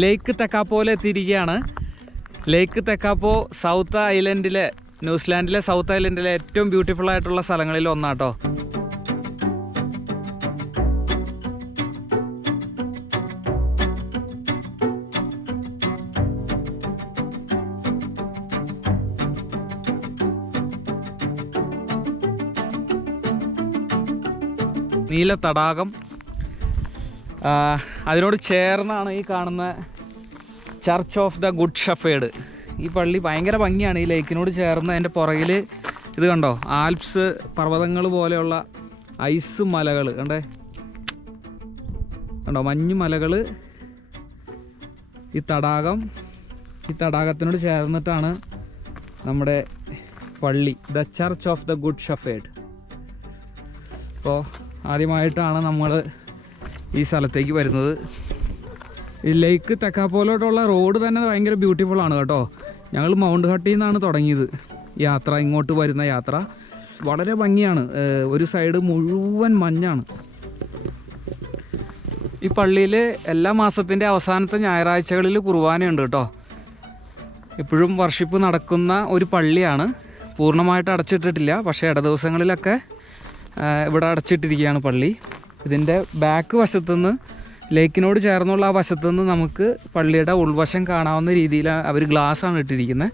ലേക്ക് തെക്കാപ്പോയിൽ എത്തിയിരിക്കുകയാണ്. ലേക്ക് തെക്കാപ്പോ south ഐലൻഡിലെ, ന്യൂസിലാൻഡിലെ south ഐലൻഡിലെ ഏറ്റവും beautiful ആയിട്ടുള്ള സ്ഥലങ്ങളിൽ ഒന്നാട്ടോ. നീല തടാകം, അതിനോട് ചേർന്നാണ് ഈ കാണുന്ന church of the good Shepherd. ഈ പള്ളി ഭയങ്കര ഭംഗിയാണ്. ഈ ലേക്കിനോട് ചേർന്ന് അതിൻ്റെ പുറകിൽ ഇത് കണ്ടോ, ആൽപ്സ് പർവ്വതങ്ങൾ പോലെയുള്ള ഐസ് മലകൾ കണ്ടേ, കണ്ടോ മഞ്ഞു മലകൾ. ഈ തടാകത്തിനോട് ചേർന്നിട്ടാണ് നമ്മുടെ പള്ളി, the church of the good Shepherd. അപ്പോൾ ആദ്യമായിട്ടാണ് നമ്മൾ ഈ സ്ഥലത്തേക്ക് വരുന്നത്. ഈ ലേക്ക് തെക്കാപ്പോലോട്ടുള്ള റോഡ് തന്നെ ഭയങ്കര ബ്യൂട്ടിഫുള്ളാണ് കേട്ടോ. ഞങ്ങൾ മൗണ്ട് ഹട്ടിൽ നിന്നാണ് തുടങ്ങിയത് യാത്ര. ഇങ്ങോട്ട് വരുന്ന യാത്ര വളരെ ഭംഗിയാണ്. ഒരു സൈഡ് മുഴുവൻ മഞ്ഞാണ്. ഈ പള്ളിയിൽ എല്ലാ മാസത്തിൻ്റെ അവസാനത്തെ ഞായറാഴ്ചകളിൽ കുർബാനയുണ്ട് കേട്ടോ. എപ്പോഴും വർഷിപ്പ് നടക്കുന്ന ഒരു പള്ളിയാണ്. പൂർണ്ണമായിട്ട് അടച്ചിട്ടിട്ടില്ല, പക്ഷേ ഇട ദിവസങ്ങളിലൊക്കെ ഇവിടെ അടച്ചിട്ടിരിക്കുകയാണ് പള്ളി. ഇതിൻ്റെ ബാക്ക് വശത്തുനിന്ന്, ലേക്കിനോട് ചേർന്നുള്ള ആ വശത്തുനിന്ന് നമുക്ക് പള്ളിയുടെ ഉൾവശം കാണാവുന്ന രീതിയിൽ അവർ ഗ്ലാസ്സാണ് ഇട്ടിരിക്കുന്നത്.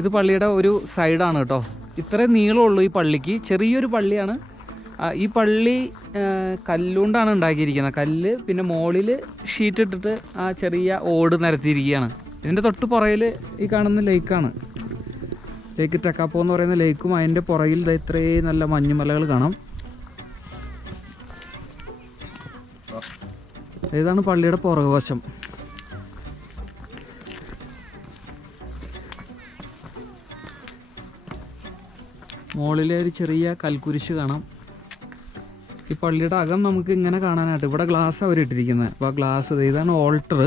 ഇത് പള്ളിയുടെ ഒരു സൈഡാണ് കേട്ടോ. ഇത്രയും നീളമുള്ളൂ ഈ പള്ളിക്ക്. ചെറിയൊരു പള്ളിയാണ്. ഈ പള്ളി കല്ലുകൊണ്ടാണ് ഉണ്ടാക്കിയിരിക്കുന്നത്. കല്ല്, പിന്നെ മുകളിൽ ഷീറ്റ് ഇട്ടിട്ട് ആ ചെറിയ ഓട് നിരത്തിയിരിക്കുകയാണ്. ഇതിൻ്റെ തൊട്ട് പുറകിൽ ഈ കാണുന്ന ലേക്കാണ്. ലേക്ക് തെക്കാപ്പോ എന്ന് പറയുന്ന ലേക്കും അതിൻ്റെ പുറകിൽ ഇത്രയും നല്ല മഞ്ഞുമലകൾ കാണാം. ഇതാണ് പള്ളിയുടെ പുറകുവശം. മുകളിലെ ഒരു ചെറിയ കൽക്കുരിശ് കാണാം. ഈ പള്ളിയുടെ അകം നമുക്ക് ഇങ്ങനെ കാണാനായിട്ട് ഇവിടെ ഗ്ലാസ് അവർ ഇട്ടിരിക്കുന്നത്. അപ്പോൾ ആ ഗ്ലാസ്, ഇതാണ് ഓൾട്ടർ.